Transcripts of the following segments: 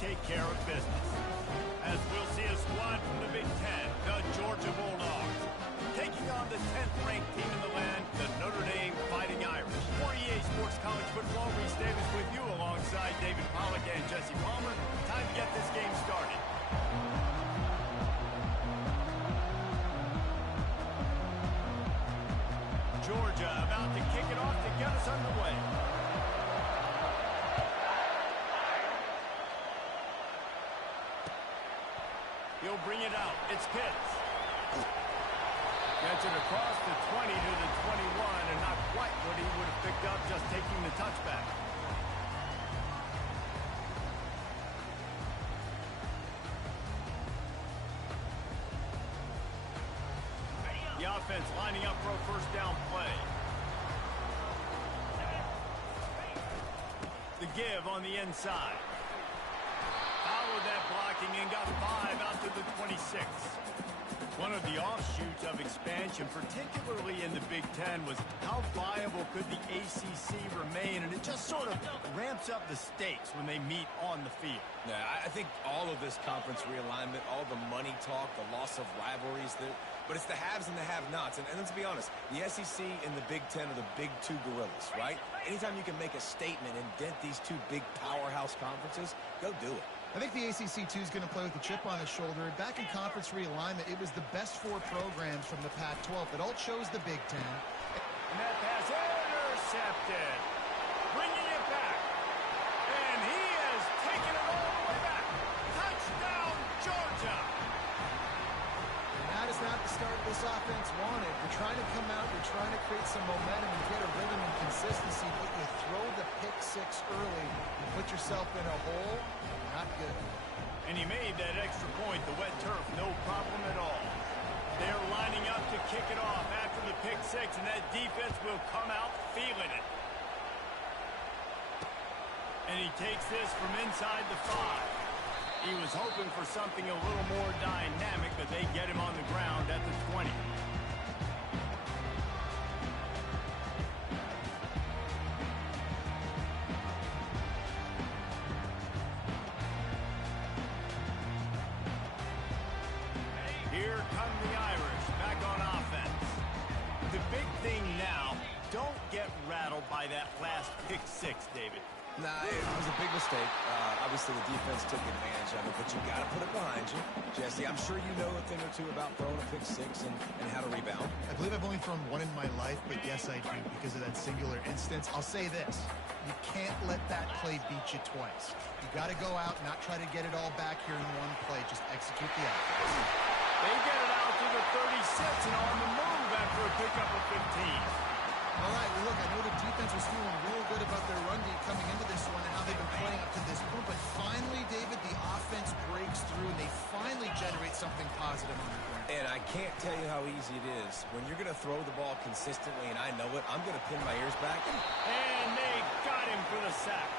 take care of business. As we'll see a squad from the Big Ten, the Georgia Bulldogs, taking on the 10th-ranked team in the land, the Notre Dame Fighting Irish. For EA Sports College Football, Reese Davis with you alongside David Pollack and Jesse Palmer. Time to get this game started. Georgia about to kick it off to get us underway. He'll bring it out. It's Pitts. Gets it across the 20 to the 21, and not quite what he would have picked up just taking the touchback. The offense lining up for a first down play. The give on the inside. Followed that blocking and got 5 out to the 26. One of the offshoots of expansion, particularly in the Big Ten, was how viable could the ACC remain, and it just sort of ramps up the stakes when they meet on the field. Yeah, I think all of this conference realignment, all the money talk, the loss of rivalries, but it's the haves and the have-nots. And let's be honest, the SEC and the Big Ten are the big two gorillas, right? Anytime you can make a statement and dent these two big powerhouse conferences, go do it. I think the ACC, too, is going to play with a chip on his shoulder. Back in conference realignment, it was the best 4 programs from the Pac-12 that all chose the Big Ten. And that pass intercepted. Bringing it back. And he has taken it all the way back. Touchdown, Georgia. And that is not the start this offense wanted. You're trying to come out, you're trying to create some momentum and get a rhythm and consistency, but you throw the pick 6 early and put yourself in a hole. Not good. And he made that extra point, the wet turf, no problem at all. They're lining up to kick it off after the pick 6, and that defense will come out feeling it. And he takes this from inside the 5. He was hoping for something a little more dynamic, but they get him on the ground at the 20. Here come the Irish, back on offense. The big thing now, don't get rattled by that last pick 6, David. Nah, it was a big mistake. Obviously, the defense took advantage of it, but you got to put it behind you. Jesse, I'm sure you know a thing or two about throwing a pick 6 and how to rebound. I believe I've only thrown 1 in my life, but yes, I do, because of that singular instance. I'll say this. You can't let that play beat you twice. You got to go out and not try to get it all back here in one play. Just execute the offense. They get it out to the 36 and on the move after a pickup of 15. All right, well, look, I know the defense was feeling real good about their run D coming into this one and how they've been playing up to this point, but finally, David, the offense breaks through and they finally generate something positive on the ground. And I can't tell you how easy it is. When you're going to throw the ball consistently, and I know it, I'm going to pin my ears back. And they got him for the sack.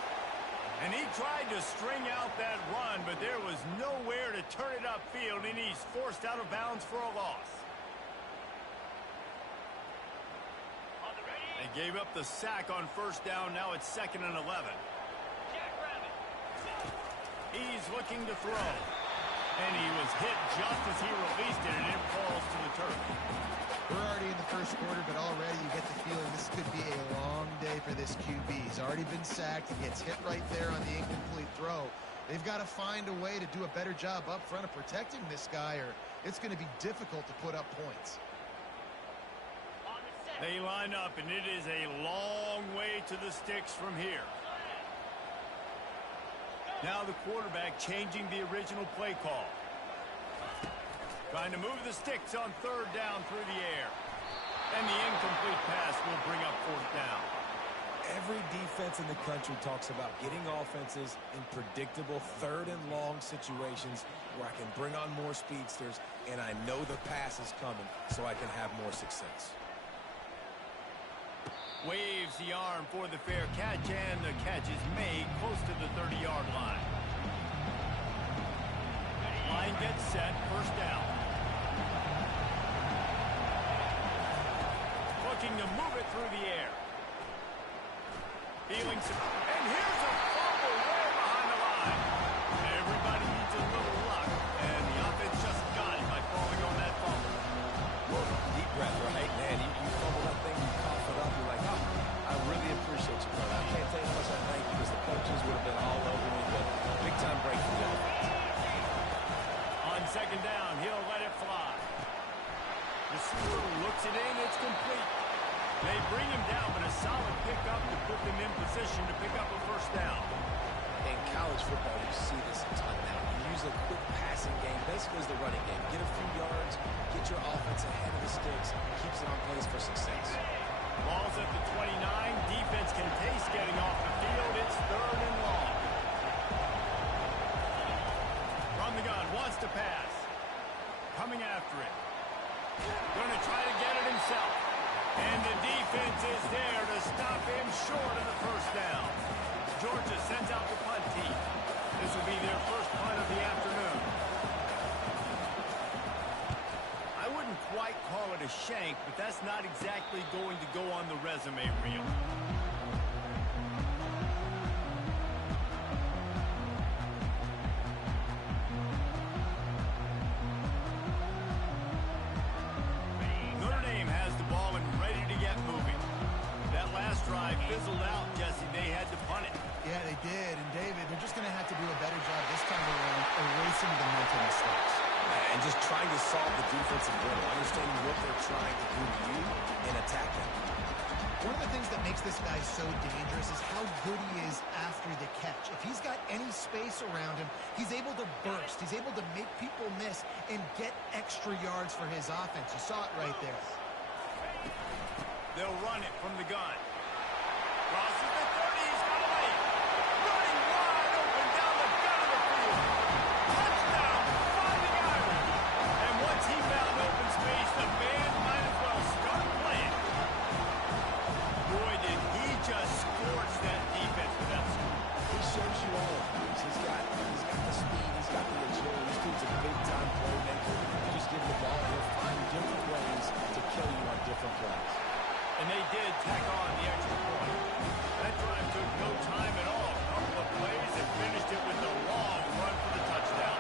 And he tried to string out that run, but there was nowhere to turn it upfield, and he's forced out of bounds for a loss. They gave up the sack on first down. Now it's 2nd and 11. He's looking to throw. And he was hit just as he released it, and it falls to the turf. We're already in the first quarter, but already you get the feeling this could be a long day for this QB. He's already been sacked. He gets hit right there on the incomplete throw. They've got to find a way to do a better job up front of protecting this guy, or it's going to be difficult to put up points. They line up, and it is a long way to the sticks from here. Now the quarterback changing the original play call. Trying to move the sticks on 3rd down through the air. And the incomplete pass will bring up 4th down. Every defense in the country talks about getting offenses in predictable 3rd and long situations where I can bring on more speedsters, and I know the pass is coming so I can have more success. Waves the arm for the fair catch, and the catch is made close to the 30-yard line. Line gets set, 1st down. Looking to move it through the air. Feeling some, and here's a fumble way behind the line. it in. It's complete. They bring him down, but a solid pickup to put them in position to pick up a first down. In college football, you see this a ton now. You use a quick passing game, basically as the running game. Get a few yards, get your offense ahead of the sticks, keeps it on pace for success. Ball's at the 29. Defense can taste getting off the field. It's 3rd and long. From the gun, wants to pass. Coming after it. Going to try to get it himself. And the defense is there to stop him short of the first down. Georgia sends out the punt team. This will be their first punt of the afternoon. I wouldn't quite call it a shank, but that's not exactly going to go on the resume reel. Notre Dame has the ball and ready to get moving. That last drive fizzled out, Jesse. They had to punt it. Yeah, they did. And, David, they're just going to have to do a better job this time around erasing the mental mistakes. And just trying to solve the defensive riddle, understanding what they're trying to do to you and attack them. One of the things that makes this guy so dangerous is how good he is after the catch. If he's got any space around him, he's able to burst. He's able to make people miss and get extra yards for his offense. You saw it right there. They'll run it from the gun. Crosses the 30. He's got a lane. Running wide open down the gut of the field. Touchdown, Fighting Irish. And once he found open space, the band might as well start playing. Boy, did he just scorch that defense with that score. He shows you all of these. He's got the speed. He's got the agility. This dude's a big-time playmaker. You just give him the ball, he'll find different ways to kill you on different plays. And they did tack on the extra point. That drive took no time at all. A couple of plays and finished it with a long run for the touchdown.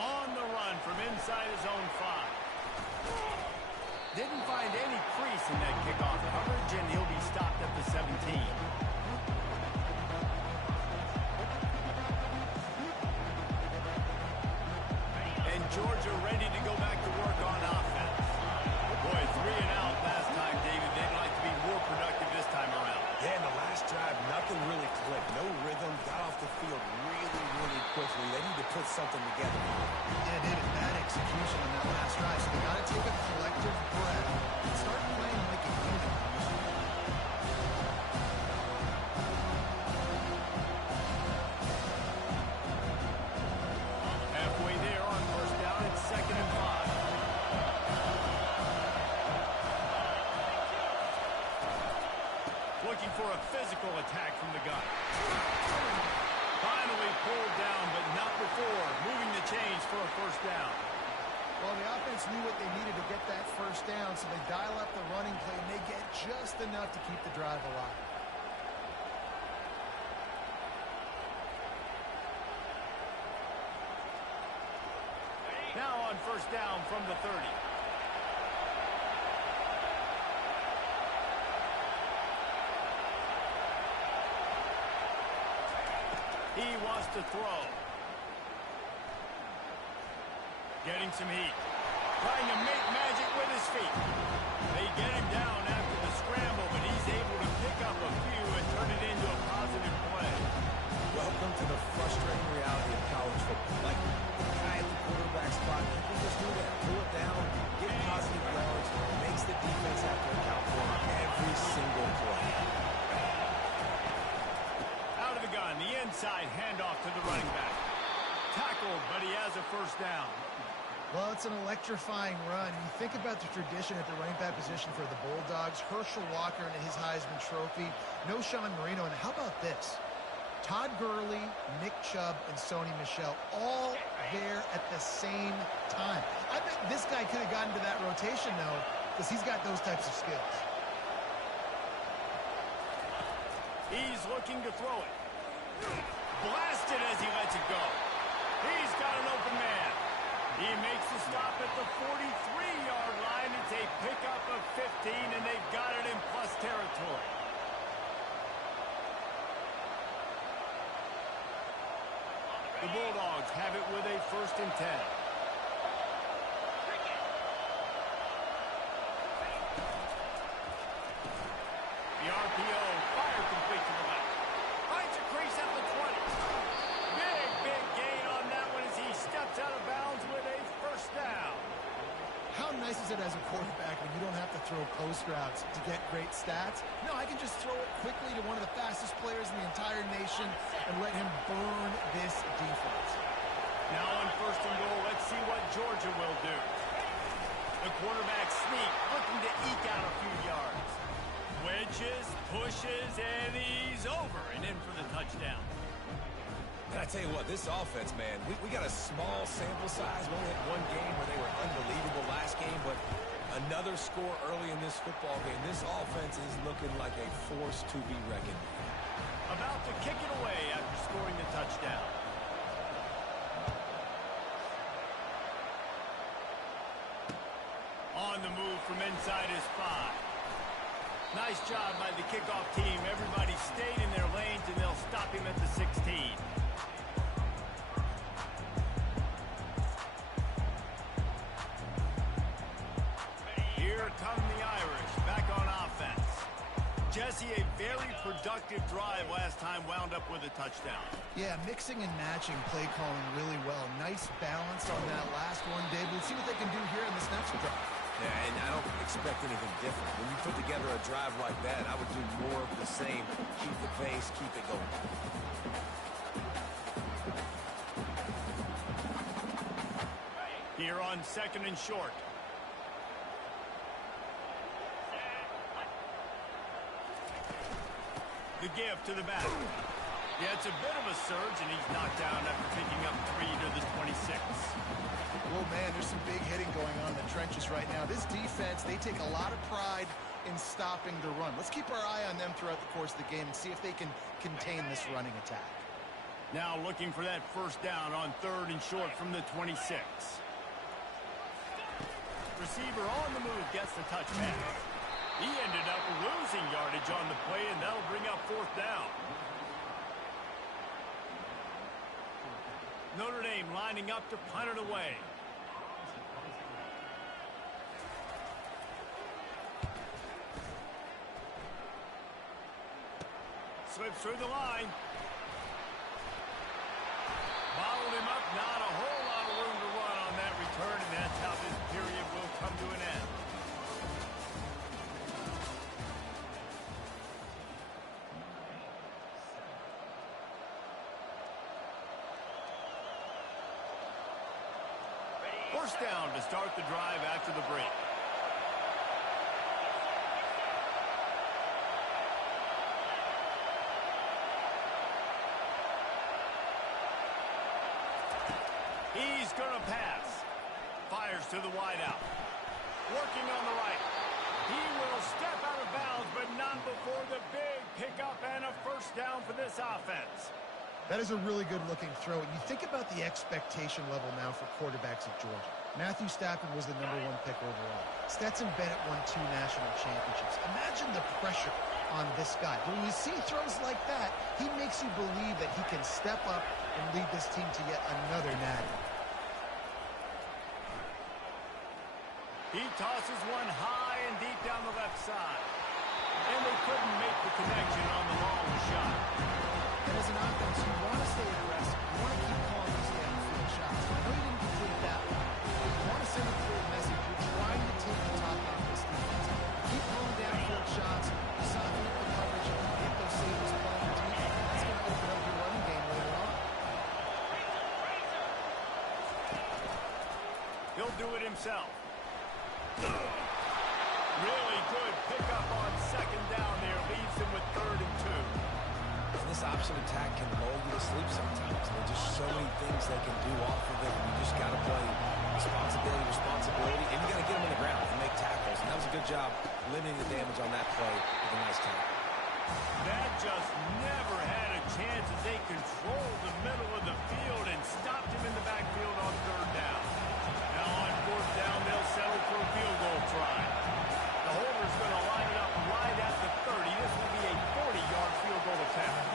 On the run from inside his own 5. Didn't find any crease in that kickoff coverage, and he'll be stopped at the 17. Georgia ready to go back to work on offense. Boy, 3 and out last time, David. They'd like to be more productive this time around. Yeah, in the last drive, nothing really clicked. No rhythm. Got off the field really quickly. They need to put something together. Yeah, David, bad execution on that last drive. So they got to take a collective breath and start playing like a unit. Halfway there on first down, it's 2nd and 5. Looking for a physical attack from the gun. Finally pulled down, but not before. Moving the chains for a first down. Well, the offense knew what they needed to get that first down, so they dial up the running play, and they get just enough to keep the drive alive. Now on first down from the 30. He wants to throw. Getting some heat. Trying to make magic with his feet. They get him down after the scramble, but he's able to pick up a few and turn it into a positive play. Welcome to the frustrating reality of college football. Like, the guy at the quarterback spot, he can just do that. Pull it down, get positive yards, makes the defense have to account for every single play. Out of the gun, the inside handoff to the running back. Tackled, but he has a first down. Well, it's an electrifying run. You think about the tradition at the running back position for the Bulldogs. Herschel Walker and his Heisman Trophy. No Sean Marino. And how about this? Todd Gurley, Nick Chubb, and Sony Michel all there at the same time. I bet this guy could have gotten to that rotation, though, because he's got those types of skills. He's looking to throw it. Blasted as he lets it go. He's got an open man. He makes the stop at the 43-yard line. It's a pickup of 15, and they've got it in plus territory. The Bulldogs have it with a 1st and 10. The RPO, fire complete to the left. Finds a crease at the 20. Big gain on that one as he steps out of bounds with a 1st down. How nice is it as a quarterback when you don't have to throw post routes to get great stats? No, I can just throw it quickly to one of the fastest players in the entire nation and let him burn this defense. Now on 1st and goal, let's see what Georgia will do. The quarterback sneak, looking to eke out a few yards. Wedges, pushes, and he's over and in for the touchdown. And I tell you what, this offense, man, we got a small sample size. We only had one game where they were unbelievable last game, but another score early in this football game. This offense is looking like a force to be reckoned with. About to kick it away after scoring the touchdown. On the move from inside his 5. Nice job by the kickoff team. Everybody stayed in their lanes, and they'll stop him at the 16. Here come the Irish, back on offense. Jesse, a very productive drive last time, wound up with a touchdown. Yeah, mixing and matching play calling really well. Nice balance on that last one, Dave. We'll see what they can do here in this next drive. Yeah, and I don't expect anything different. When you put together a drive like that, I would do more of the same. Keep the pace, keep it going. Here on 2nd and short. The give to the back. Yeah, it's a bit of a surge, and he's knocked down after picking up 3 to the 26. Oh, man, there's some big hitting going on in the trenches right now. This defense, they take a lot of pride in stopping the run. Let's keep our eye on them throughout the course of the game and see if they can contain this running attack. Now looking for that 1st down on 3rd and short from the 26. Receiver on the move gets the touch pass. He ended up losing yardage on the play, and that'll bring up 4th down. Notre Dame lining up to punt it away. Slips through the line. Bottled him up. Not a whole lot of room to run on that return, and that's how this period will come to an end. First down to start the drive after the break. He's going to pass. Fires to the wideout. Working on the right. He will step out of bounds, but not before the big pickup and a 1st down for this offense. That is a really good-looking throw. And you think about the expectation level now for quarterbacks at Georgia. Matthew Stafford was the #1 pick overall. Stetson Bennett won 2 national championships. Imagine the pressure on this guy. But when you see throws like that, he makes you believe that he can step up and lead this team to yet another natty. He tosses one high and deep down the left side. And they couldn't make the connection on the long shot. And as an offense, you want to stay aggressive. You want to keep calling these downfield shots. I know you didn't complete that one. You want to send a clear message. You're trying to take the top off this defense. Keep calling downfield shots. Soften up the coverage. Get those safeties playing deep. That's going to open up your running game later on. He'll do it himself. Really good pickup on 2nd down there. Leaves him with 3rd and 2. And this option attack can lull you to sleep sometimes. There are just so many things they can do off of it. You just got to play responsibility, and you got to get them on the ground and make tackles. And that was a good job limiting the damage on that play with a nice tackle. That just never had a chance as they controlled the middle of the field and stopped him in the backfield on 3rd down. Now on 4th down, they'll settle for a field goal try. The holder's going to line it up right at the 30. This will be a 40-yard field goal attempt.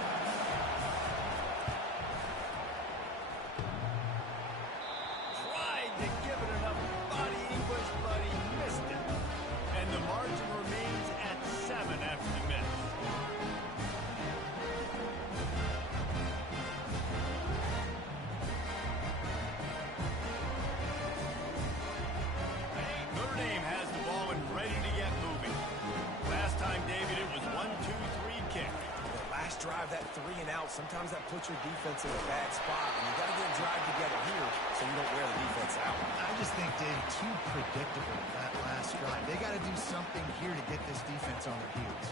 drive, that 3 and out, sometimes that puts your defense in a bad spot, and you got to get a drive together here so you don't wear the defense out. I just think, Dave, too predictable that last drive. They got to do something here to get this defense on their heels.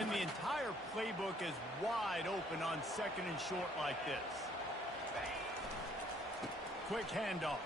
And the entire playbook is wide open on second and short like this. Quick handoff.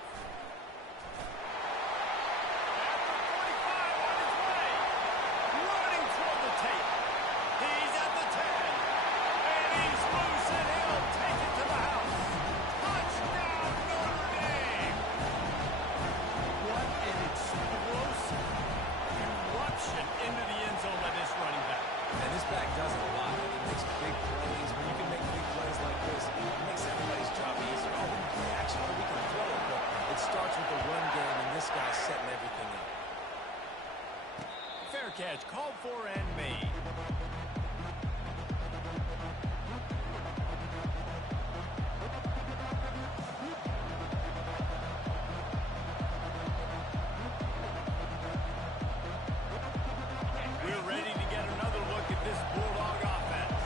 Catch called for and made. We're ready to get another look at this Bulldog offense.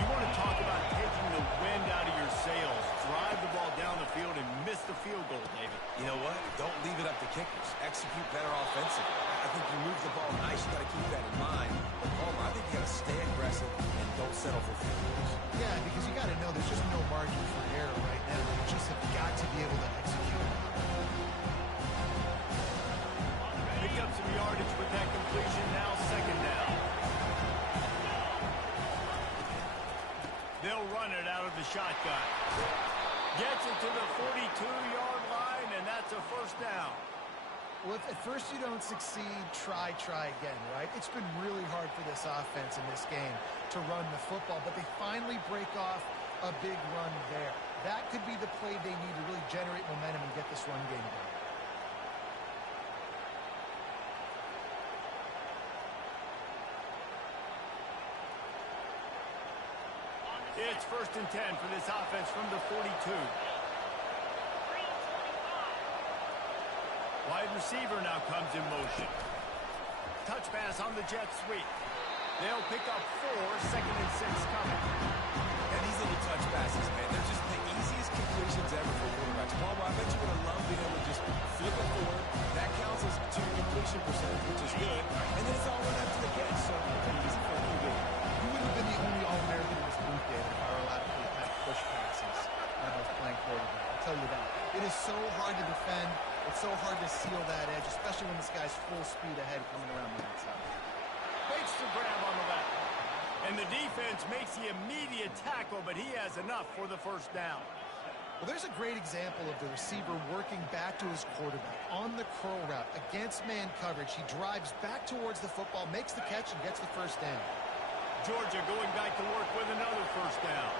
You want to talk about taking the wind out of your sails. Drive the ball down the field and miss the field goal, David. You know what? Don't leave it up to kickers. Execute better offensively. I think you move the ball nice. You got to keep that in mind. But Palmer, I think you got to stay aggressive and don't settle for field goals. Yeah, because you got to know there's just no margin for error right now. You just have got to be able to execute. Picked up some yardage with that completion. Now second down. They'll run it out of the shotgun. Gets it to the 42-yard line, and that's a first down. Well, if at first you don't succeed, try again, right? It's been really hard for this offense in this game to run the football, but they finally break off a big run there. That could be the play they need to really generate momentum and get this run game going. It's 1st and 10 for this offense from the 42. Wide receiver now comes in motion. Touch pass on the jet sweep. They'll pick up 4, 2nd and 6 coming. And these little touch passes, man, they're just the easiest completions ever for quarterbacks. Palmer, I bet you would have loved being able to just flip it forward. That counts as 2 completion percentage, which is good. And then it's all run up to the catch, so pretty easy for a QB. You wouldn't have been the only All-American in this booth, David, if I were allowed to play kind of push passes when I was playing quarterback. I'll tell you that. It is so hard to defend. It's so hard to seal that edge, especially when this guy's full speed ahead coming around the outside. Waits to grab on the left. And the defense makes the immediate tackle, but he has enough for the first down. Well, there's a great example of the receiver working back to his quarterback on the curl route against man coverage. He drives back towards the football, makes the catch, and gets the first down. Georgia going back to work with another first down.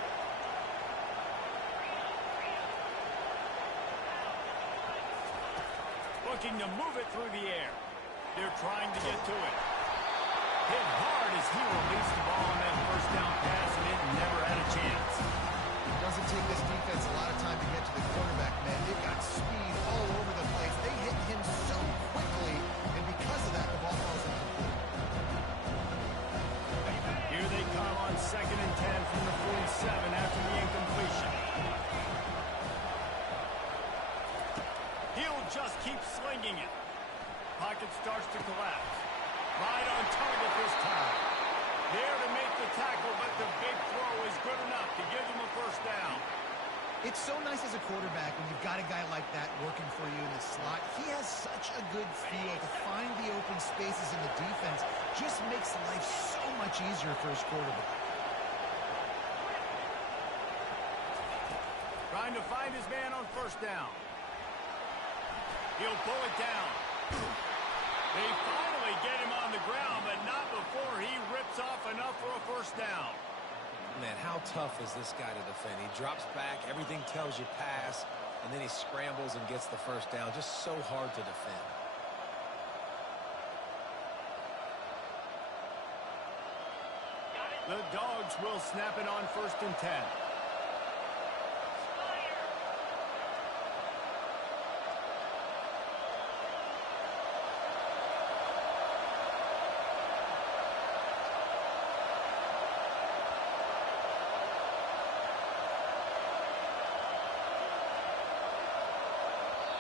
Looking to move it through the air. They're trying to get to it. Hit hard as he released the ball on that first down pass, and it never had a chance. It doesn't take this defense a lot of time to get to the quarterback, man. They've got speed all over the place. They hit him so quickly, and because of that, the ball falls incomplete. Here they come on 2nd and 10 from the 47 after the incompletion. He'll just keep slinging it. Pocket starts to collapse. Right on target this time. There to make the tackle, but the big throw is good enough to give them a first down. It's so nice as a quarterback when you've got a guy like that working for you in the slot. He has such a good feel to find the open spaces in the defense. Just makes life so much easier for his quarterback. Trying to find his man on first down. He'll pull it down. They finally get him on the ground, but not before he rips off enough for a first down. Man, how tough is this guy to defend? He drops back, everything tells you pass, and then he scrambles and gets the first down. Just so hard to defend. The Dogs will snap it on 1st and 10.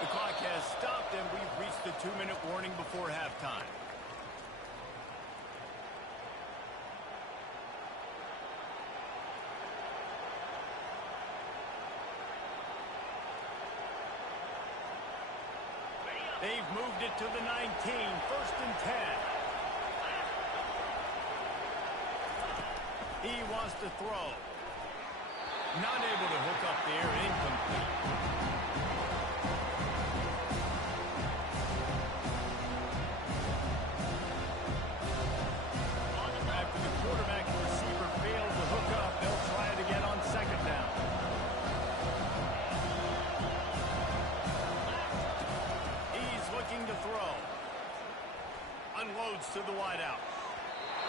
The clock has stopped, and we've reached the 2-minute warning before halftime. They've moved it to the 19, 1st and 10. He wants to throw. Not able to hook up there, incomplete. After the quarterback and receiver failed to hook up, they'll try it again on 2nd down. Looking to throw. Unloads to the wideout.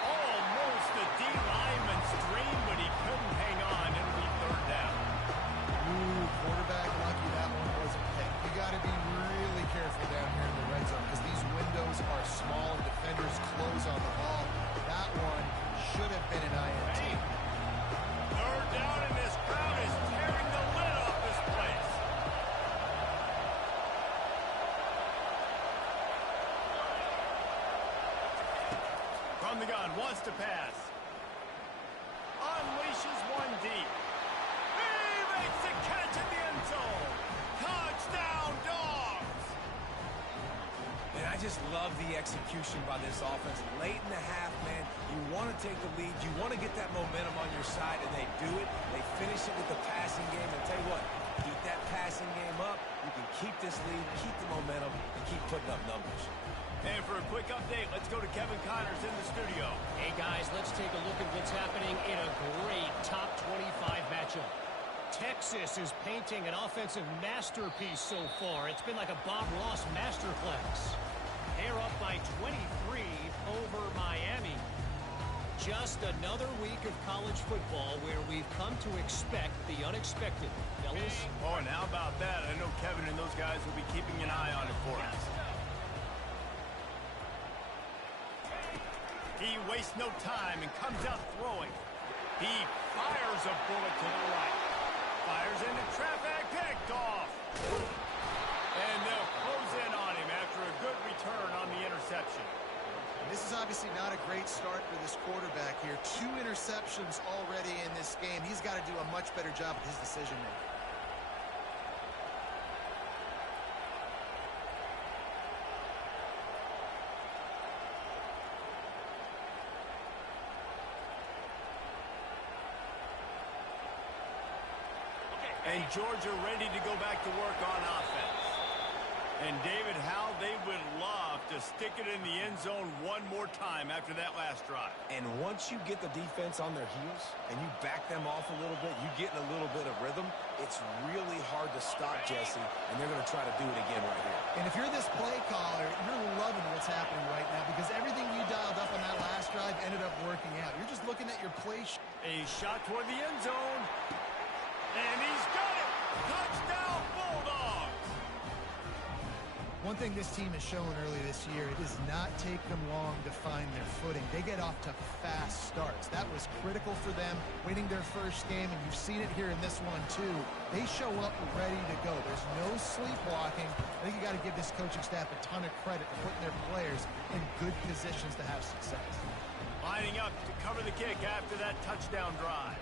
Almost a D-lineman's dream, but he couldn't hang on. It'll be 3rd down. Ooh, quarterback lucky that one wasn't picked. You got to be really careful down here in the red zone because these windows are small and defenders close on the ball. That one should have been an INT. 3rd down, and this crowd is tearing the lid off this place. From the gun, wants to pass. Unleashes one deep. He makes the catch in the end zone. Touchdown, Dogs! And I just love the execution by this offense. Late in the half, man, you want to take the lead. You want to get that momentum on your side, and they do it. They finish it with the passing game. And tell you what, keep that passing game up. You can keep this lead, keep the momentum, and keep putting up numbers. And for a quick update, let's go to Kevin Connors in the studio. Hey, guys, let's take a look at what's happening in a great top 25 matchup. Texas is painting an offensive masterpiece so far. It's been like a Bob Ross masterclass. They're up by 23 over Miami. Just another week of college football where we've come to expect the unexpected. Fellas? Oh, and how about that? I know Kevin and those guys will be keeping an eye on it for us. He wastes no time and comes out throwing. He fires a bullet to the right. Fires into traffic, picked off. And they'll close in on him after a good return on the interception. This is obviously not a great start for this quarterback here. 2 interceptions already in this game. He's got to do a much better job with his decision making. And Georgia ready to go back to work on offense. And David, how they would love to stick it in the end zone one more time after that last drive. And once you get the defense on their heels and you back them off a little bit, you get in a little bit of rhythm, it's really hard to stop, Jesse, and they're going to try to do it again right here. And if you're this play caller, you're loving what's happening right now because everything you dialed up on that last drive ended up working out. You're just looking at your play. A shot toward the end zone. And he's got it! Touchdown, Bulldogs! One thing this team has shown earlier this year, it does not take them long to find their footing. They get off to fast starts. That was critical for them, winning their first game, and you've seen it here in this one, too. They show up ready to go. There's no sleepwalking. I think you got to give this coaching staff a ton of credit for putting their players in good positions to have success. Lining up to cover the kick after that touchdown drive.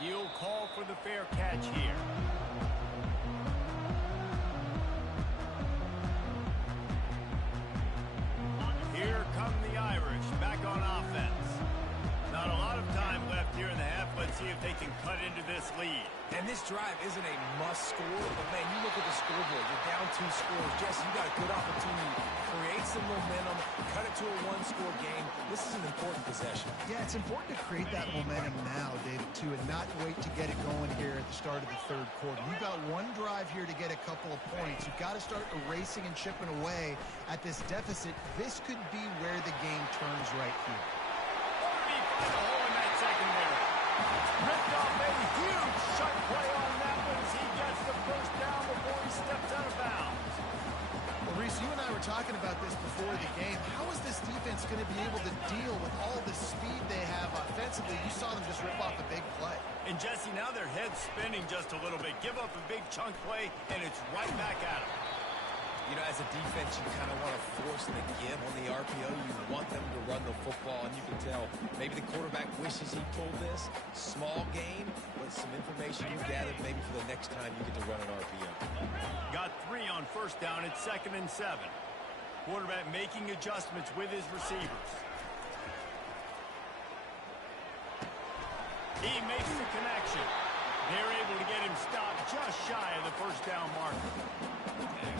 He'll call for the fair catch here. Here come the Irish back on offense. Not a lot of time left here in the half. Let's see if they can cut into this lead. And this drive isn't a must score, but man, you look at the scoreboard, you're down 2 scores. Jesse, you got a good opportunity. Create some momentum, cut it to a 1-score game. This is an important possession. Yeah, it's important to create that momentum now, David, too, and not wait to get it going here at the start of the 3rd quarter. You've got one drive here to get a couple of points. You've got to start erasing and chipping away at this deficit. This could be where the game turns right here. A hole in that secondary. Ripped off a huge sharp play on that one as he gets the first down before he steps out of bounds. Well, Reese, you and I were talking about this before the game. How is this defense going to be able to deal with all the speed they have offensively? You saw them just rip off a big play. And Jesse, now their head's spinning just a little bit. Give up a big chunk play, and it's right back at them. You know, as a defense, you kind of want to force the give on the RPO. You want them to run the football, and you can tell maybe the quarterback wishes he pulled this. Small gain, but some information you gathered maybe for the next time you get to run an RPO. Got 3 on first down. It's 2nd and 7. Quarterback making adjustments with his receivers. He makes the connection. They're able to get him stopped just shy of the first down marker.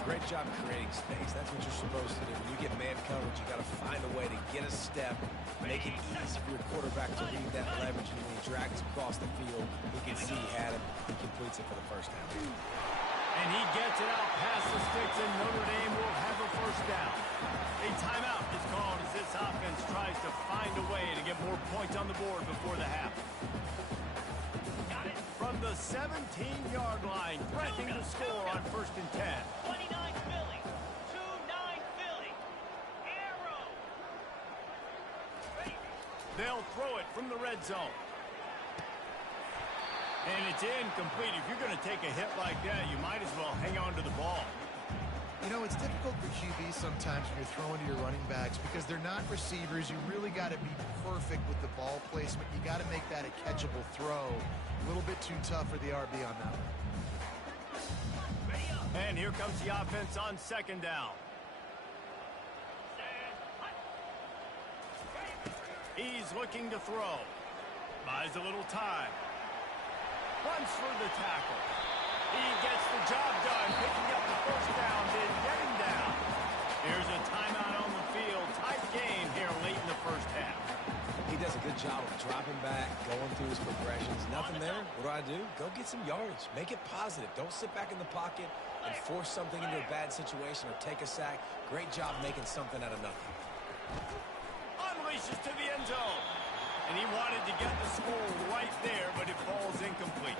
Great job creating space. That's what you're supposed to do. When you get man coverage, you got to find a way to get a step, make it easy for your quarterback to read that leverage. And when he drags across the field, he can see he had him. He completes it for the first down. And he gets it out past the sticks, and Notre Dame will have a first down. A timeout is called as this offense tries to find a way to get more points on the board before the half. From the 17-yard line, threatening to score on 1st and 10. 29 Philly. 2-9 Philly. Arrow. They'll throw it from the red zone. And it's incomplete. If you're going to take a hit like that, you might as well hang on to the ball. You know, it's difficult for QBs sometimes when you're throwing to your running backs because they're not receivers. You really got to be perfect with the ball placement. You got to make that a catchable throw. A little bit too tough for the RB on that one. And here comes the offense on 2nd down. He's looking to throw. Buys a little time. Runs for the tackle. He gets the job done, picking up the first down, then getting down. Here's a timeout on the field. Tight game here late in the first half. He does a good job of dropping back, going through his progressions. Nothing there. What do? Go get some yardage. Make it positive. Don't sit back in the pocket and force something into a bad situation or take a sack. Great job making something out of nothing. Unleashes to the end zone. And he wanted to get the score right there, but it falls incomplete.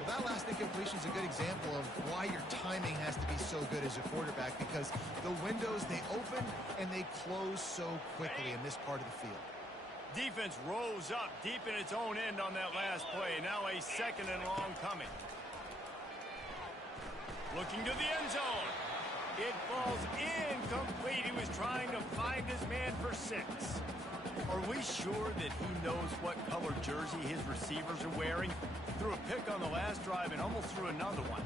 Well, that last incompletion is a good example of why your timing has to be so good as a quarterback because the windows, they open and they close so quickly in this part of the field. Defense rose up deep in its own end on that last play. Now a 2nd and long coming. Looking to the end zone. It falls incomplete. He was trying to find his man for 6. Are we sure that he knows what color jersey his receivers are wearing? Threw a pick on the last drive and almost threw another one.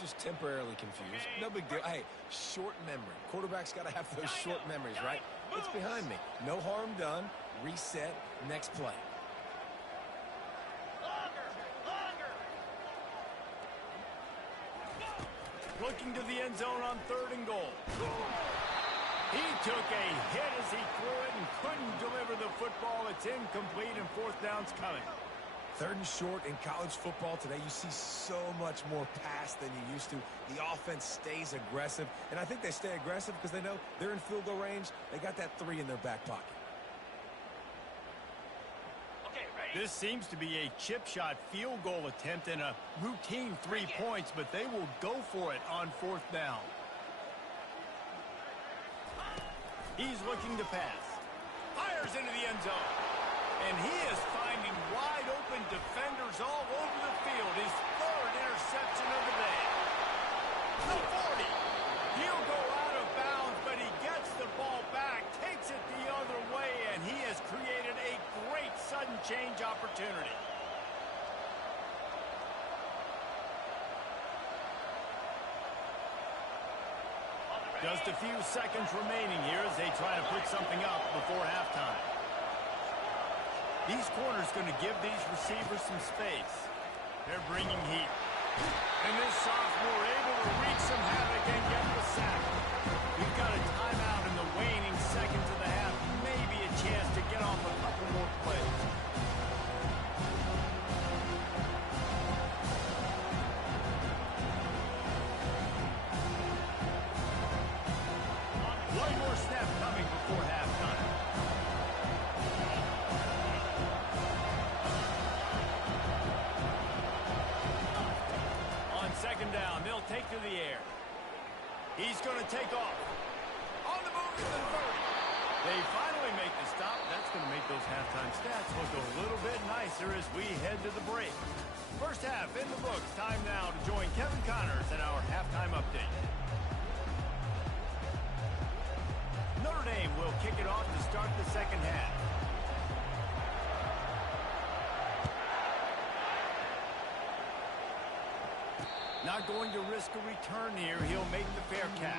Just temporarily confused. No big deal. Hey, short memory. Quarterback's got to have those short memories, right? It's behind me. No harm done. Reset. Next play. Longer. Looking to the end zone on 3rd and goal. He took a hit as he threw it and couldn't deliver the football. It's incomplete and 4th down's coming. 3rd and short in college football today. You see so much more pass than you used to. The offense stays aggressive, and I think they stay aggressive because they know they're in field goal range. They got that 3 in their back pocket. Okay, ready? This seems to be a chip shot field goal attempt and a routine 3 points, but they will go for it on 4th down. He's looking to pass. Fires into the end zone. And he is finding wide open defenders all over the field. His 3rd interception of the day. The 40. He'll go out of bounds, but he gets the ball back, takes it the other way, and he has created a great sudden change opportunity. Just a few seconds remaining here as they try to put something up before halftime. These corners going to give these receivers some space. They're bringing heat. And this sophomore able to wreak some havoc and get the sack. We've got a timeout in the waning seconds of the half. Maybe a chance to get off a couple more plays. One more snap coming before halftime. On 2nd down, they'll take to the air. He's going to take off. On the move to the 30. They finally make the stop. That's going to make those halftime stats look a little bit nicer as we head to the break. First half in the books. Time now to join Kevin Connors in our halftime update. Notre Dame will kick it off to start the second half. Not going to risk a return here. He'll make the fair catch.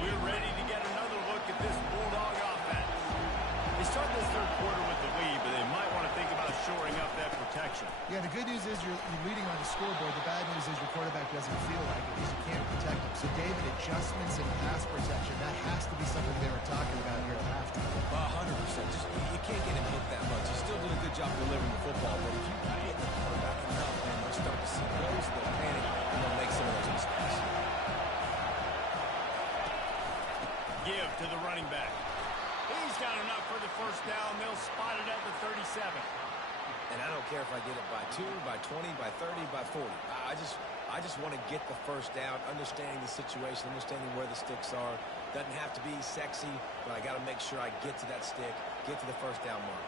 We're ready to get another look at this Bulldog offense. They start this third quarter with the lead, but they might want to think about shoring up that protection. Yeah, the good news is you're leading on the scoreboard. The bad news is your quarterback doesn't feel like it because you can't protect him. So, David, adjustments in pass protection, that has to be something they were talking about here at halftime. 100%. You can't get him hit that much. He still did a good job delivering the football, but if you hit the quarterback enough, man, they'll start to see those, they'll panic, and they'll make some of those mistakes. Give to the running back. He's got enough for the first down. They'll spot it at the 37. And I don't care if I get it by 2, by 20, by 30, by 40. I just want to get the first down, understanding the situation, understanding where the sticks are. Doesn't have to be sexy, but I got to make sure I get to that stick, get to the first down mark.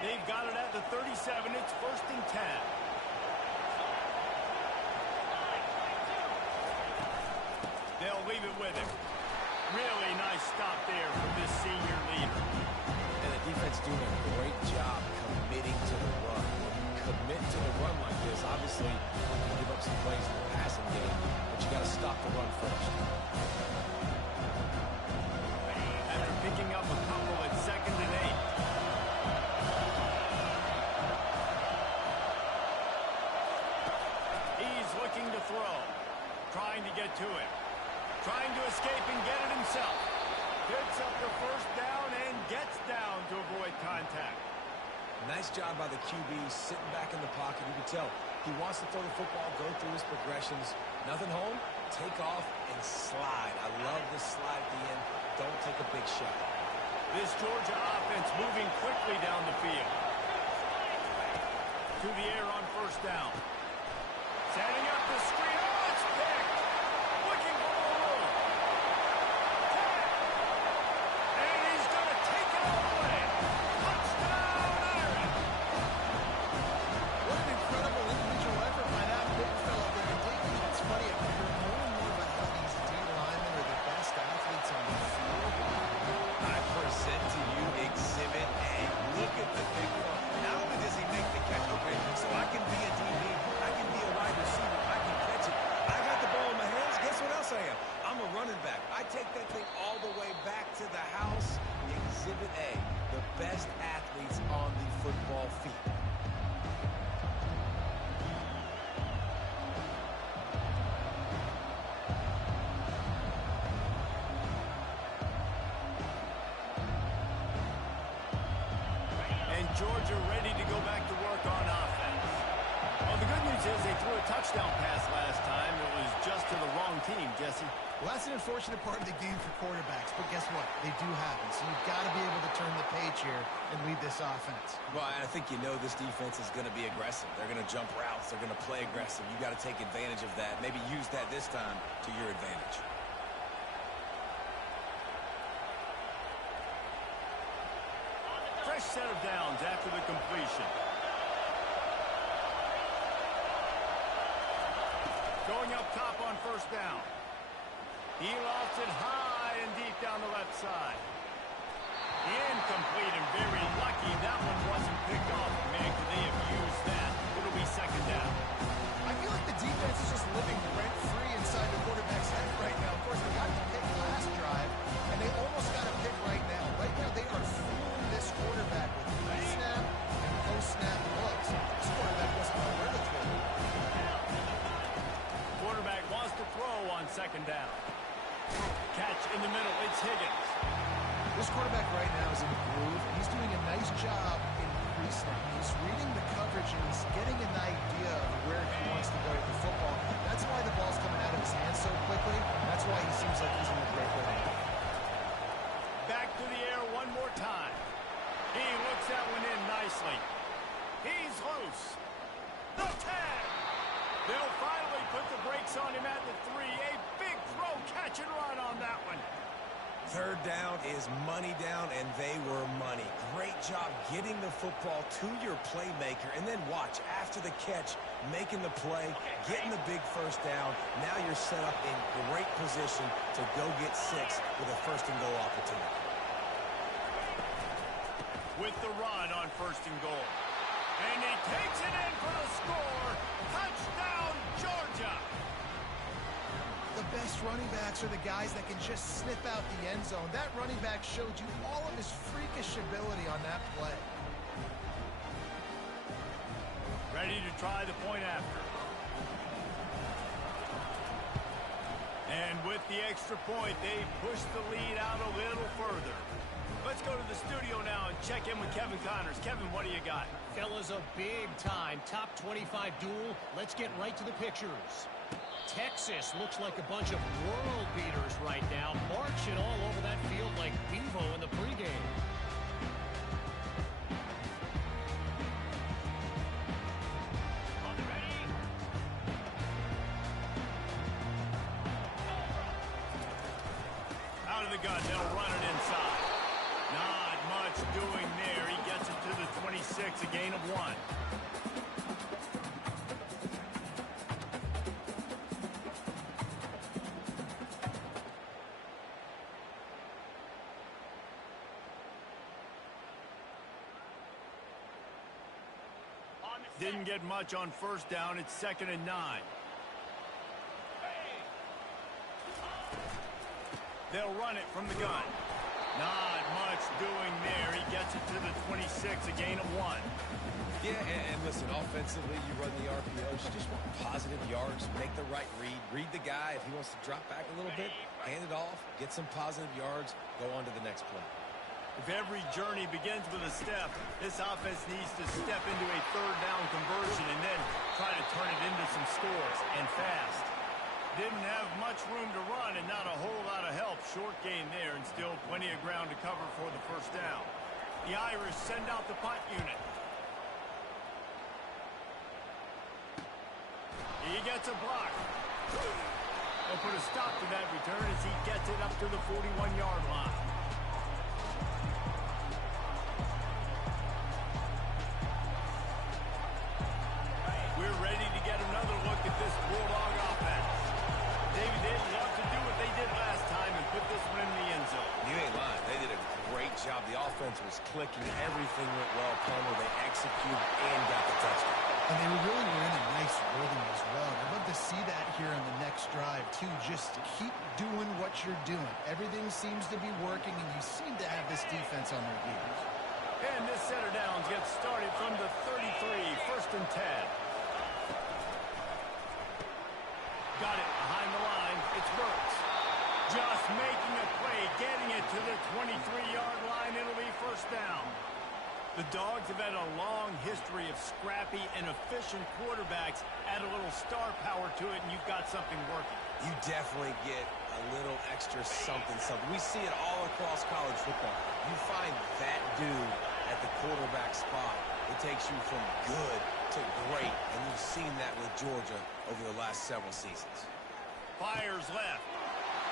They've got it at the 37. It's 1st and 10. They'll leave it with him. Really nice stop there from this senior leader. And the defense doing a great job committing to the run. When you commit to the run like this, obviously you can give up some plays in the passing game, but you got to stop the run first. After picking up a couple at 2nd and 8. He's looking to throw. Trying to get to it. Trying to escape and get it himself. Picks up the first down and gets down to avoid contact. Nice job by the QB, sitting back in the pocket. You can tell he wants to throw the football, go through his progressions. Nothing home, take off and slide. I love this slide at the end. Don't take a big shot. This Georgia offense moving quickly down the field. To the air on first down. Setting up the screen. Oh, it's picked. Looking for more room. And he's going to take it all away. Touchdown, Iron. What an incredible individual effort by that big fella there. And David, it's funny, I hear more and more about how these D linemen are the best athletes on the field. I present to you Exhibit A. Look at the big one. Not only does he make the catch, okay, so I can be a DB, I can be a wide receiver, I can catch it. I got the ball in my hands. Guess what else I am? I'm a running back. I take that thing all the way back to the house. Exhibit A, the best athletes on the football field. And Georgia ready to go back to work on offense. Well, the good news is they threw a touchdown pass last time. It was just to the wrong team, Jesse. Well, that's an unfortunate part of the game for quarterbacks, but guess what? They do happen. So you've got to be able to turn the page here and lead this offense. Well, I think you know this defense is going to be aggressive. They're going to jump routes. They're going to play aggressive. You got to take advantage of that. Maybe use that this time to your advantage. Fresh set of downs after the completion. Going up top on first down. He lofts it high and deep down the left side. Incomplete and very lucky that one wasn't picked off. Man, could they have used that? It'll be second down. I feel like the defense is just living rent-free inside the quarterback's head right now. Of course, they got the pick last drive, and they almost got a pick right now. Right now, they are fooling this quarterback with pre-snap and post-snap looks. This quarterback doesn't know where to throw. Quarterback wants to throw on second down. Catch in the middle. It's Higgins. This quarterback right now is in the groove. He's doing a nice job in pre-snap. He's reading the coverage, and he's getting an idea of where he wants to go with the football. That's why the ball's coming out of his hands so quickly. That's why he seems like he's in a great way. Back to the air one more time. He looks that one in nicely. He's loose. The tag. They'll finally put the brakes on him at the 3. A big throw, catch and run on that one. Third down is money down, and they were money. Great job getting the football to your playmaker, and then watch, after the catch, making the play, getting the big first down. Now you're set up in great position to go get 6 with a first-and-goal opportunity. With the run on first and goal. And he takes it in for the score. Touchdown, Georgia. The best running backs are the guys that can just snip out the end zone. That running back showed you all of his freakish ability on that play. Ready to try the point after. And with the extra point, they push the lead out a little further. Let's go to the studio now and check in with Kevin Connors. Kevin, what do you got? Fellas, a big-time top 25 duel. Let's get right to the pictures. Texas looks like a bunch of world beaters right now, marching all over that field like Bevo in the pregame. On the ready. Out of the gun, they'll run it inside. Not much doing there. He gets it to the 26, a gain of 1. Didn't get much on first down. It's 2nd and 9. They'll run it from the gun. Not much doing there. He gets it to the 26, a gain of 1. Yeah, and listen, offensively, you run the RPOs. You just want positive yards, make the right read. Read the guy. If he wants to drop back a little bit, hand it off, get some positive yards, go on to the next play. If every journey begins with a step, this offense needs to step into a third down conversion and then try to turn it into some scores, and fast. Didn't have much room to run and not a whole lot of help. Short gain there and still plenty of ground to cover for the first down. The Irish send out the punt unit. He gets a block. They'll put a stop to that return as he gets it up to the 41-yard line. We're ready to get another look at this Bulldog offense. David, they'd love to do what they did last time and put this one in the end zone. You ain't lying. They did a great job. The offense was clicking. Everything went well. Palmer, they executed and got the touchdown. And they really were in a nice rhythm as well. I'd love to see that here on the next drive, too. Just keep doing what you're doing. Everything seems to be working, and you seem to have this defense on their heels. And this set of downs gets started from the 33, 1st and 10. Got it behind the line. It's Burks. Just making a play, getting it to the 23-yard line. It'll be first down. The Dogs have had a long history of scrappy and efficient quarterbacks. Add a little star power to it, and you've got something working. You definitely get a little extra something. We see it all across college football. You find that dude at the quarterback spot. It takes you from good to great, and you've seen that with Georgia over the last several seasons. Fires left,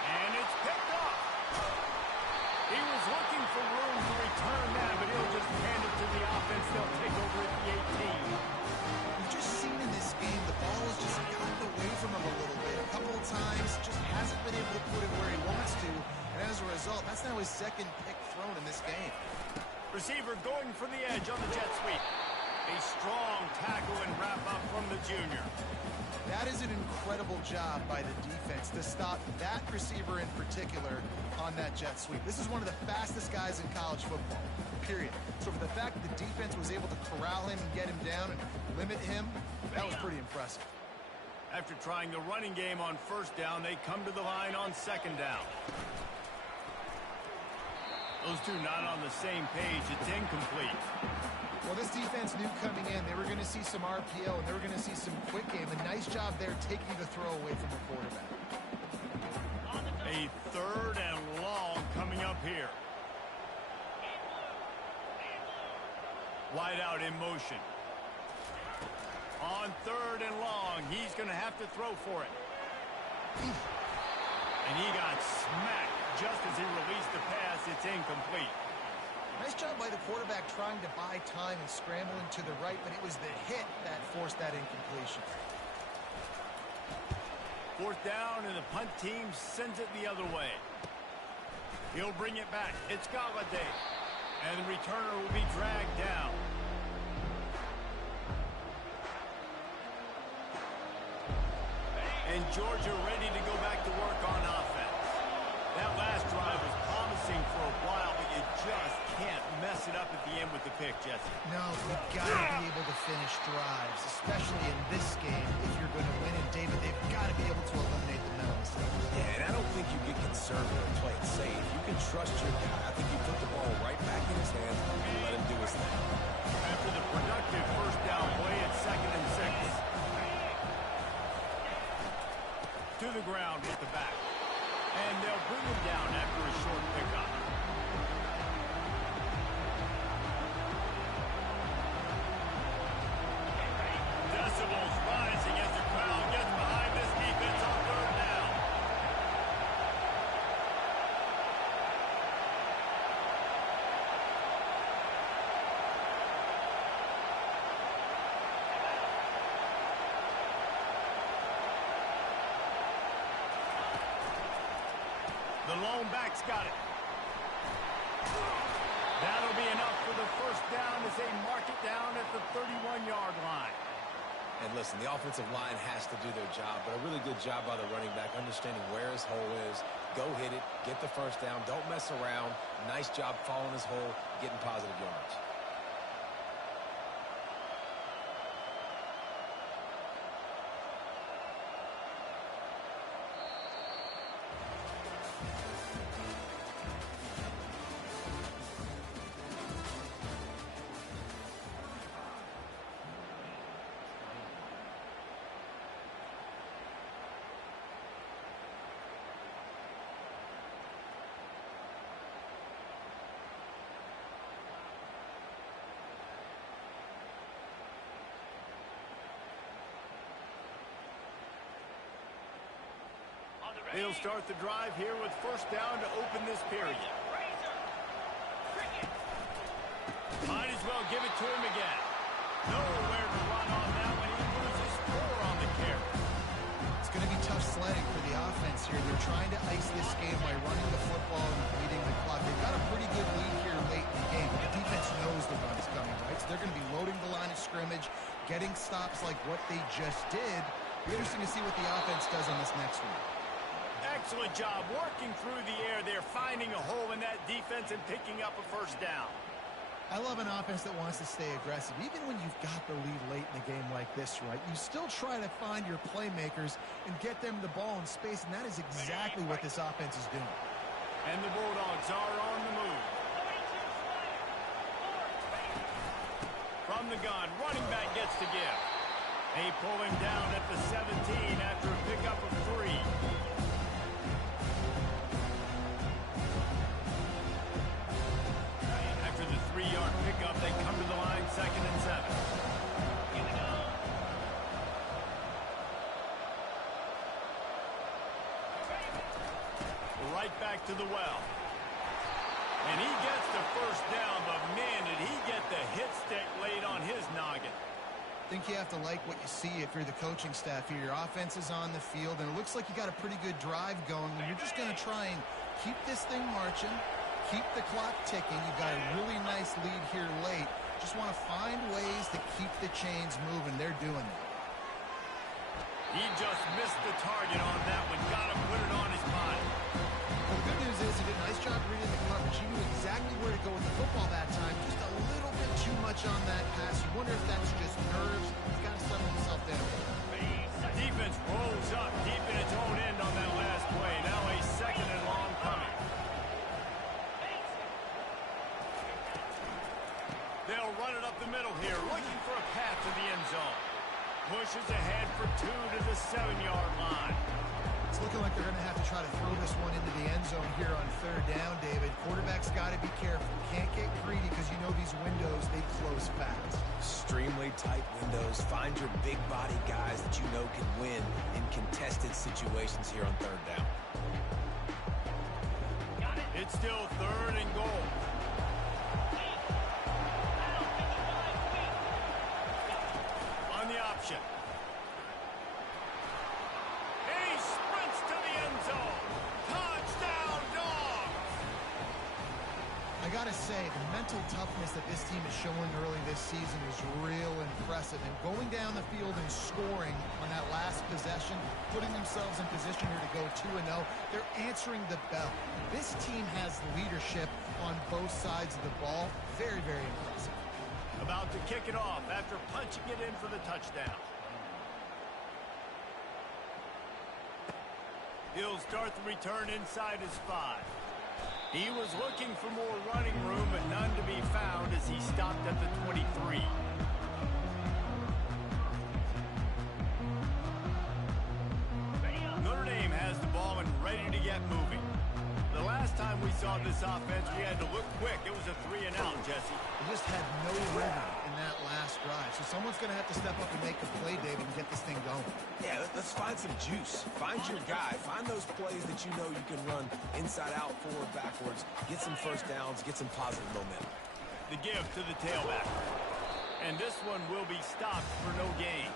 and it's picked up. He was looking for room to return that, but he'll just hand it to the offense. They'll take over at the 18. We've just seen in this game the ball has just gotten away from him a little bit. A couple of times, just hasn't been able to put it where he wants to, and as a result, that's now his 2nd pick thrown in this game. Receiver going for the edge on the jet sweep. A strong tackle and wrap up from the junior. That is an incredible job by the defense to stop that receiver in particular on that jet sweep. This is one of the fastest guys in college football, period. So for the fact that the defense was able to corral him and get him down and limit him, that was pretty impressive. After trying the running game on first down, they come to the line on 2nd down. Those two not on the same page. It's incomplete. Well, this defense knew coming in they were going to see some RPO and they were going to see some quick game. A nice job there taking the throw away from the quarterback. A 3rd and long coming up here. Wide out in motion. On 3rd and long, he's going to have to throw for it. And he got smacked just as he released the pass. It's incomplete. Nice job by the quarterback trying to buy time and scrambling to the right, but it was the hit that forced that incompletion. 4th down, and the punt team sends it the other way. He'll bring it back. It's Galladay. And the returner will be dragged down. And Georgia ready to go back to work on offense. That last drive was promising for a while, but you just can't mess it up at the end with the pick, Jesse. No, you've got to be able to finish drives, especially in this game if you're going to win. And, David, they've got to be able to eliminate the mental mistakes. Yeah, and I don't think you get conservative and play it safe. You can trust your guy. I think you put the ball right back in his hands and let him do his thing. After the productive 1st down play at 2nd and 6. To the ground with the back. And they'll bring him down after a short pickup. Decibels rising as the crowd gets behind this defense on 3rd down. The lone back's got it. That'll be enough for the 1st down as they mark it down at the 31-yard line. And listen, the offensive line has to do their job, but a really good job by the running back understanding where his hole is. Go hit it, get the 1st down, don't mess around. Nice job following his hole, getting positive yards. They'll start the drive here with 1st down to open this period. Might as well give it to him again. Nowhere to run on that one. He loses 4 on the carry. It's going to be tough sledding for the offense here. They're trying to ice this game by running the football and beating the clock. They've got a pretty good lead here late in the game. The defense knows the run is coming, right? So they're going to be loading the line of scrimmage, getting stops like what they just did. Be interesting to see what the offense does on this next one. Excellent job working through the air there, finding a hole in that defense and picking up a 1st down. I love an offense that wants to stay aggressive. Even when you've got the lead late in the game like this, right, you still try to find your playmakers and get them the ball in space, and that is exactly what this offense is doing. And the Bulldogs are on the move. From the gun, running back gets to give. They pull him down at the 17 after a pickup of 3. After the 3-yard pickup, they come to the line 2nd and 7. Right back to the well. And he gets the 1st down, but man, did he get the hit stick laid on his noggin. I think you have to like what you see if you're the coaching staff here. Your offense is on the field, and it looks like you got a pretty good drive going. And you're just going to try and keep this thing marching, keep the clock ticking. You've got a really nice lead here late. Just want to find ways to keep the chains moving. They're doing it. He just missed the target on that one. Got to put it on his body. Well, the good news is he did a nice job reading the coverage. He knew exactly where to go with the football that time. Just a little bit too much on that pass. You wonder if that's just nerves. He's got to settle himself down. Defense rolls up deep in its own end on that last play. Now a 2nd and long coming. They'll run it up the middle here, looking for a path to the end zone. Pushes ahead for 2 to the 7-yard line. It's looking like they're going to have to try to throw this one into the end zone here on third down, David. Quarterback's got to be careful. Can't get greedy because you know these windows, they close fast. Extremely tight windows. Find your big body guys that you know can win in contested situations here on third down. Got it. It's still third and goal. On the option. And he sprints to the end zone. Touchdown, Dogs! I got to say, the mental toughness that this team is showing early this season is real impressive. And going down the field and scoring on that last possession, putting themselves in position here to go 2-0, they're answering the bell. This team has leadership on both sides of the ball. Very, very impressive. About to kick it off after punching it in for the touchdown. He'll start the return inside his 5. He was looking for more running room, but none to be found as he stopped at the 23. Notre Dame has the ball and ready to get moving. The last time we saw this offense, we had to look quick. It was a 3-and-out, Jesse. They just had no rhythm in that last drive. So someone's going to have to step up and make a play, David, and get this thing going. Yeah, let's find some juice. Find your guy. Find those plays that you know you can run inside out, forward, backwards. Get some first downs. Get some positive momentum. The give to the tailback. And this one will be stopped for no gain.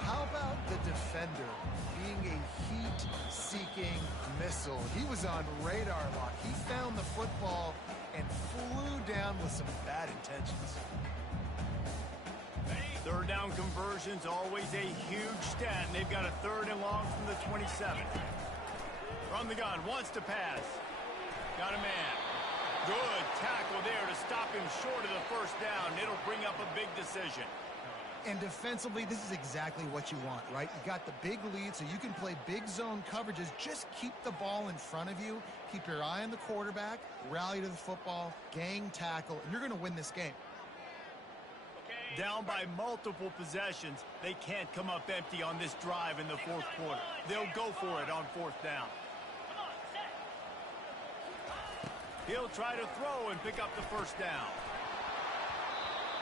How about the defender being a heat-seeking missile? He was on radar lock. He found the football and flew down with some bad intentions. Third down conversion's always a huge stat, and they've got a third and long from the 27. From the gun, wants to pass. Got a man. Good tackle there to stop him short of the first down. It'll bring up a big decision. And defensively, this is exactly what you want, right? You got the big lead, so you can play big zone coverages. Just keep the ball in front of you. Keep your eye on the quarterback. Rally to the football. Gang tackle. And you're going to win this game. Down by multiple possessions, they can't come up empty on this drive in the fourth quarter. They'll go for it on fourth down. He'll try to throw and pick up the first down.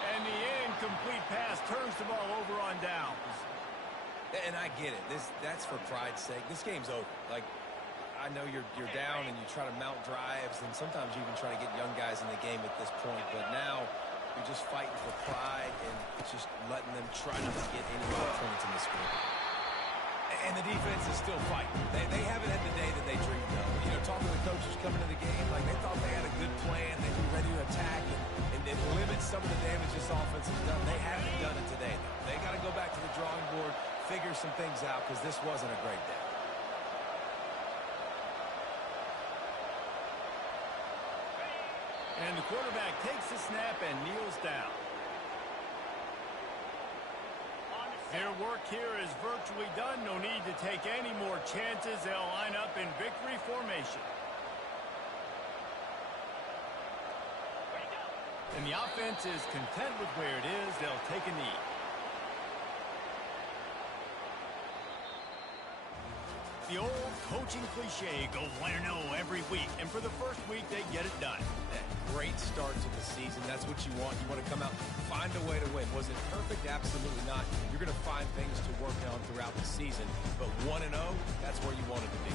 And the incomplete pass turns the ball over on downs. And I get it. That's for pride's sake. This game's over. Like, I know you're down and you try to mount drives, and sometimes you even try to get young guys in the game at this point. But now you're just fighting for pride and just letting them try not to get any more points in the score. And the defense is still fighting. They haven't had the day that they dreamed of. You know, talking to the coaches coming to the game, like they thought they had a good plan. They were ready to attack and limit some of the damage this offense has done. They haven't done it today, though. They got to go back to the drawing board, figure some things out, because this wasn't a great day. And the quarterback takes the snap and kneels down. Their work here is virtually done. No need to take any more chances. They'll line up in victory formation. And the offense is content with where it is. They'll take a knee. The old coaching cliche, go 1-0 every week. And for the first week, they get it done. Great start to the season. That's what you want. You want to come out, find a way to win. Was it perfect? Absolutely not. You're going to find things to work on throughout the season. But 1-0, that's where you want it to be.